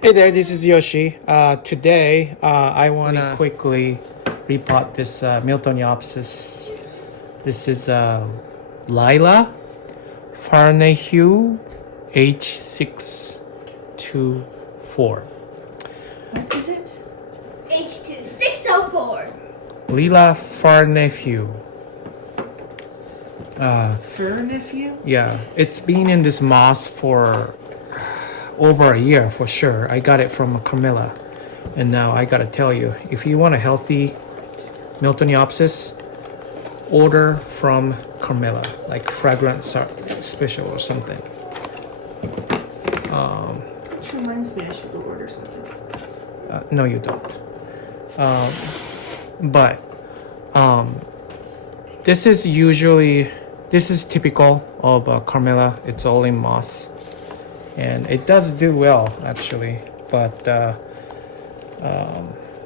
Hey there, this is Yoshi. Today, I want to quickly repot this Miltoniopsis. This is Lila Farnehue H624. What is it? H2604. Lila Farnehue. Fur nephew? Yeah, it's been in this moss for over a year for sure. I got it from Carmilla. And now I gotta tell you, if you want a healthy Miltoniopsis, order from Carmilla, like fragrant special or something. Which reminds me I should go order something. No, you don't. But this is typical of Carmilla. It's all in moss, and it does do well actually. But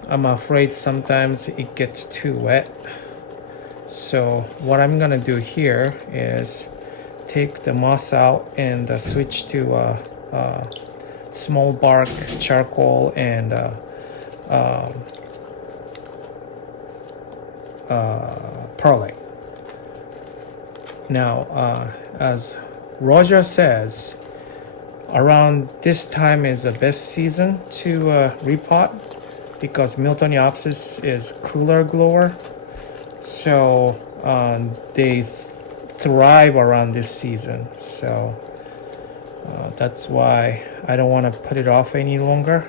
I'm afraid sometimes it gets too wet. So what I'm gonna do here is take the moss out and switch to small bark charcoal and perlite. Now, as Roger says, around this time is the best season to repot because Miltoniopsis is cooler glower. So they thrive around this season. So that's why I don't want to put it off any longer.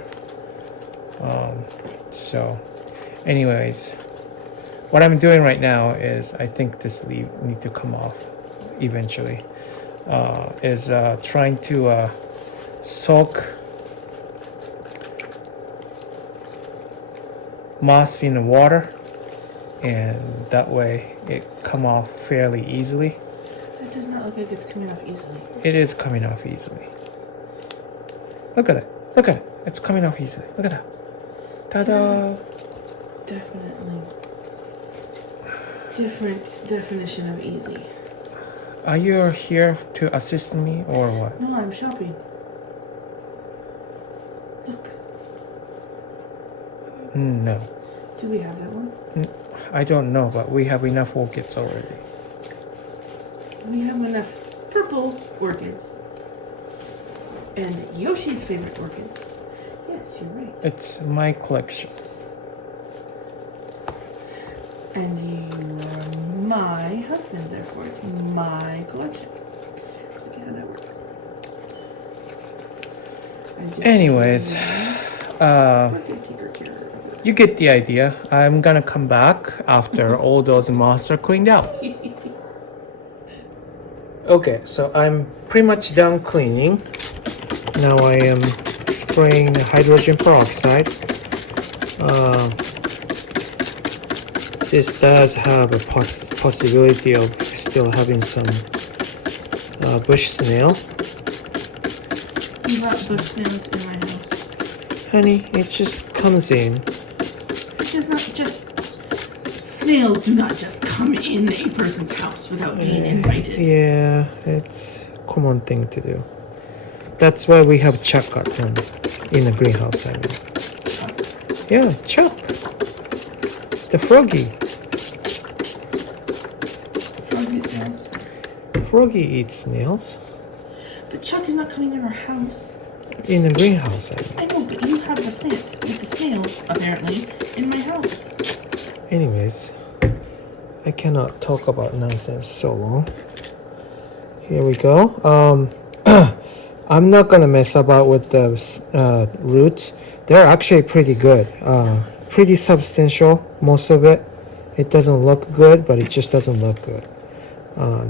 So anyways, what I'm doing right now is I think this leaf need to come off eventually. Is trying to soak moss in the water, and that way it come off fairly easily. That does not look like it's coming off easily. It is coming off easily. Look at it. Look at it. It's coming off easily. Look at that. Ta-da! Definitely. Different definition of easy. Are you here to assist me or what? No, I'm shopping. Look. No. Do we have that one? I don't know, but we have enough orchids already. We have enough purple orchids. And Yoshi's favorite orchids. Yes, you're right. It's my collection. And you are my husband, therefore it's my collection. Look at how that works. Anyways, you get the idea. I'm gonna come back after all those moss are cleaned out. Okay, so I'm pretty much done cleaning. Now I am spraying hydrogen peroxide. This does have a possibility of still having some bush snail. You got bush snails in my house. Honey, it just comes in. It does not just... Snails do not just come in a person's house without being invited. Yeah, it's a common thing to do. That's why we have Chuck at home in the greenhouse. I mean. Yeah, Chuck. The froggy. Froggy snails. Froggy eats snails. But Chuck is not coming in our house. In the greenhouse, I mean. I know, but you have the plant with the snails, apparently, in my house. Anyways, I cannot talk about nonsense so long. Here we go. I'm not gonna mess about with the roots. They're actually pretty good. Pretty substantial, most of it. It doesn't look good, but it just doesn't look good.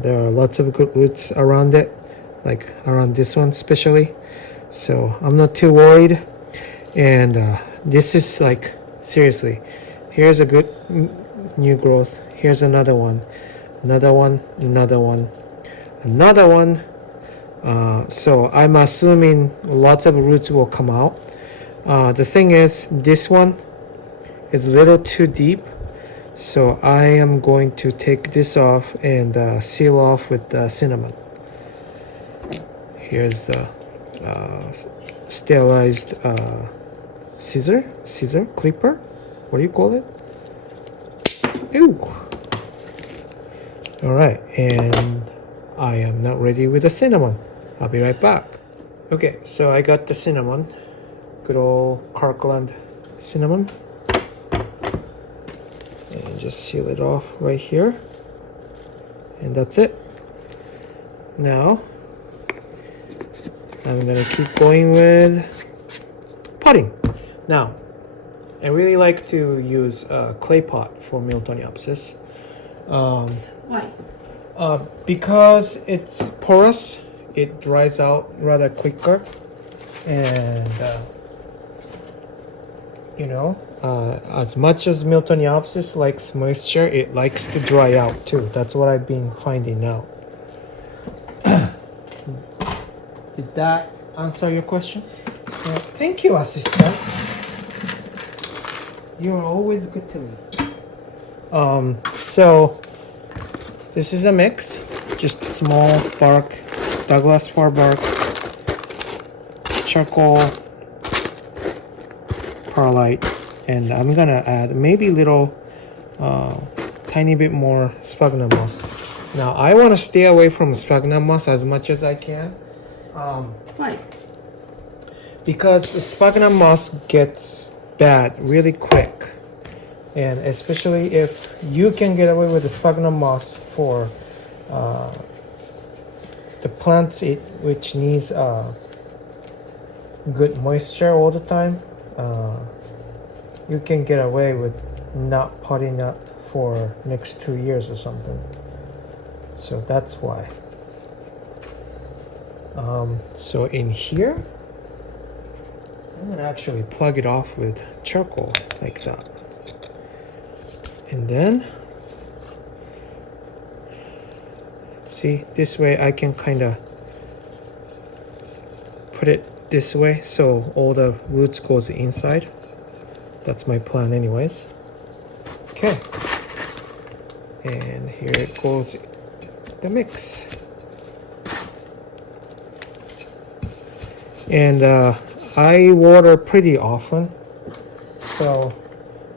There are lots of good roots around it, like around this one especially. So I'm not too worried. And this is like, seriously, here's a good new growth. Here's another one, another one, another one, another one. So I'm assuming lots of roots will come out. The thing is, this one is a little too deep, so I am going to take this off and seal off with cinnamon. Here's the sterilized scissor clipper. What do you call it? Ew. All right, and I am not ready with the cinnamon. I'll be right back. Okay, so I got the cinnamon, good old Kirkland cinnamon, and just seal it off right here, and that's it. Now I'm gonna keep going with potting. Now I really like to use a clay pot for Miltoniopsis. Why? Because it's porous, it dries out rather quicker, and as much as Miltoniopsis likes moisture, it likes to dry out too. That's what I've been finding out. Did that answer your question? Thank you, assistant. You are always good to me. So this is a mix, just a small bark, Douglas fir bark, charcoal, perlite, and I'm gonna add maybe little, tiny bit more sphagnum moss. Now I want to stay away from sphagnum moss as much as I can. Why? Because the sphagnum moss gets bad really quick, and especially if you can get away with the sphagnum moss for the plants which needs good moisture all the time, you can get away with not potting up for next 2 years or something. So that's why. So in here, I'm gonna actually plug it off with charcoal like that, and then see, this way I can kind of put it this way so all the roots goes inside. That's my plan anyways. Okay, and here it goes, the mix. And I water pretty often, so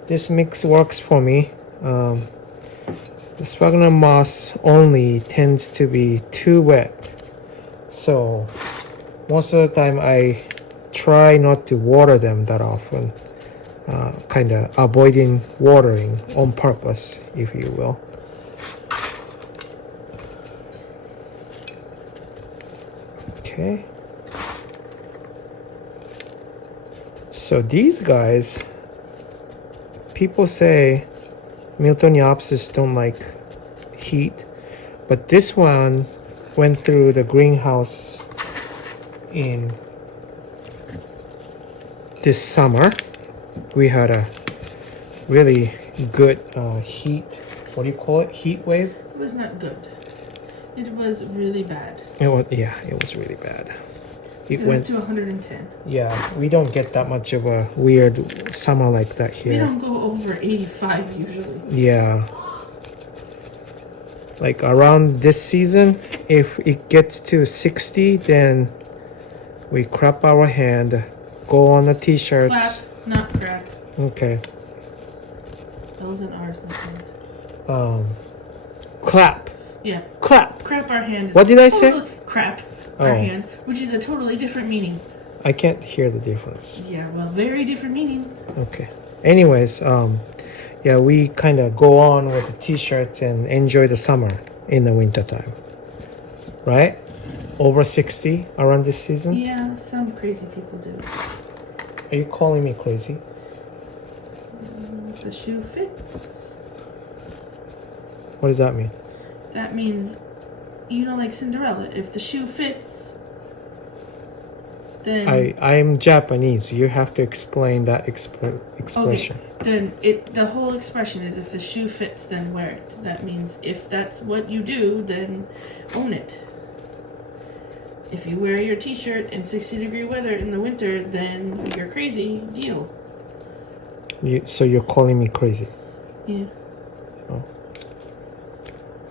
this mix works for me. The sphagnum moss only tends to be too wet, so most of the time I try not to water them that often, kind of avoiding watering on purpose, if you will. Okay. So these guys, people say Miltoniopsis don't like heat, but this one went through the greenhouse in this summer. We had a really good heat, what do you call it, heat wave? It was not good. It was really bad. It was really bad. It went to 110. Yeah, we don't get that much of a weird summer like that here. We don't go over 85 usually. Yeah. Like around this season, if it gets to 60, then we crap our hand, go on the t-shirts. Clap, not crap. Okay. That wasn't ours, my friend. Clap. Yeah. Clap. Crap our hand. What did I say? Crap our hand, which is a totally different meaning. I can't hear the difference. Yeah, well, very different meaning. Okay. Anyways, yeah, we kind of go on with the t-shirts and enjoy the summer in the winter time. Right? Over 60 around this season? Yeah, some crazy people do. Are you calling me crazy? If the shoe fits. What does that mean? That means, like Cinderella, if the shoe fits, then... I'm Japanese. You have to explain that expression. Okay, then the whole expression is if the shoe fits, then wear it. That means if that's what you do, then own it. If you wear your t-shirt in 60-degree weather in the winter, then you're crazy. Deal. So you're calling me crazy? Yeah. Oh.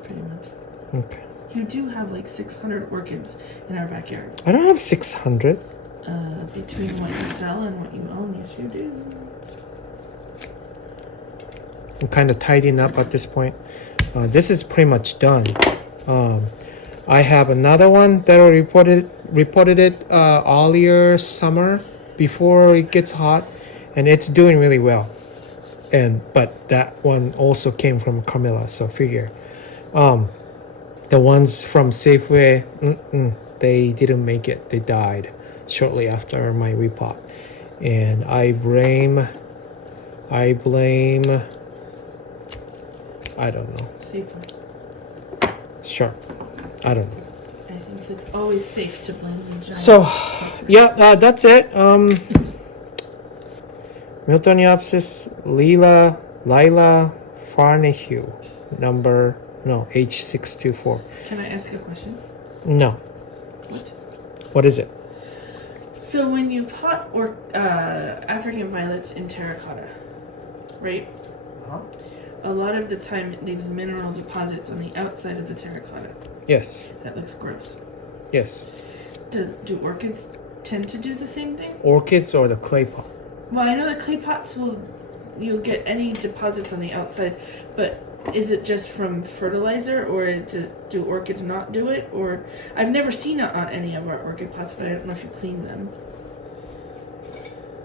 Pretty much. Okay. You do have like 600 orchids in our backyard. I don't have 600. between what you sell and what you own. Yes, you do. I'm kind of tidying up at this point. This is pretty much done. I have another one that I reported it earlier summer before it gets hot, and it's doing really well. But that one also came from Carmilla, so figure. The ones from Safeway, they didn't make it. They died shortly after my repot, and I blame. I don't know. Safer. Sure. I don't know. I think it's always safe to blame the giant. So, yeah, that's it. Miltoniopsis Lila Farnahue, H624. Can I ask a question? No. What? What is it? So when you pot or African violets in terracotta, right? A lot of the time it leaves mineral deposits on the outside of the terracotta. Yes. That looks gross. Yes. Do orchids tend to do the same thing? Orchids or the clay pot? Well, I know that clay pots you'll get any deposits on the outside, but is it just from fertilizer, or do orchids not do it? Or I've never seen it on any of our orchid pots, but I don't know if you clean them.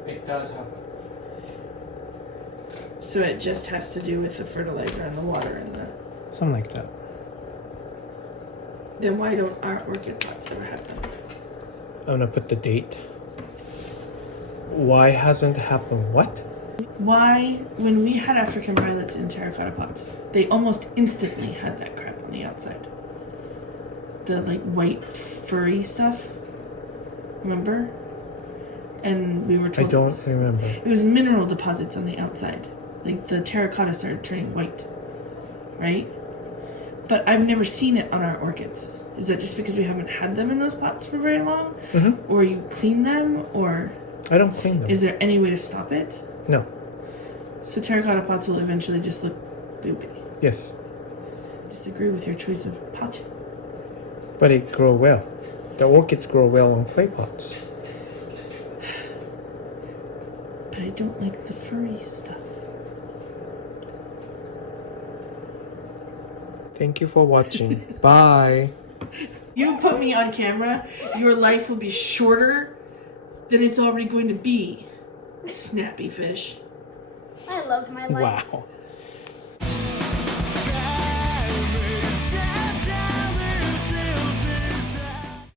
It does happen. So it just has to do with the fertilizer and the water and the... Something like that. Then why don't our orchid pots ever have them? I'm gonna put the date. Why hasn't happened what? Why, when we had African violets in terracotta pots, they almost instantly had that crap on the outside. The like white furry stuff. Remember? And we were told... I don't remember. It was mineral deposits on the outside. Like the terracotta started turning white. Right? But I've never seen it on our orchids. Is that just because we haven't had them in those pots for very long? Mm-hmm. Or you clean them? Or... I don't clean them. Is there any way to stop it? No. So terracotta pots will eventually just look boopy. Yes. Disagree with your choice of pot. But it grow well. The orchids grow well on clay pots. But I don't like the furry stuff. Thank you for watching. Bye. You put me on camera, your life will be shorter than it's already going to be. Snappy fish. I love my life. Wow.